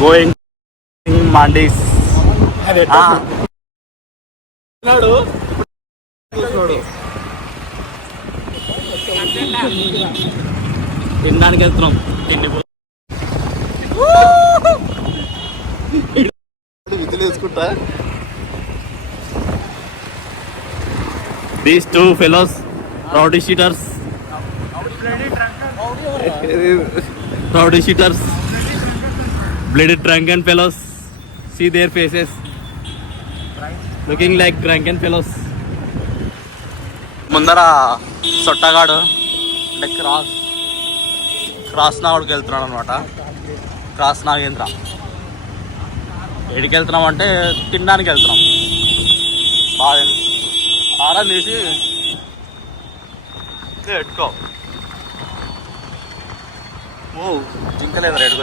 గోయింగ్ మాండీస్. తినడానికి వెళ్తున్నాం. విధులు వేసుకుంటా. These two fellows, rowdy cheaters, bloody drunken fellows. See their faces, looking like drunken fellows. ముందర సొట్టగాడు అంటే క్రాస్ నాగుడికి వెళ్తున్నాడు అనమాట. క్రాస్ నాగేంద్ర. ఎడికి వెళ్తున్నాం అంటే తినడానికి వెళ్తున్నాం. బాగా ఆరా తీసి పెట్టుకో. ఓ జింకలేదు రేటుకు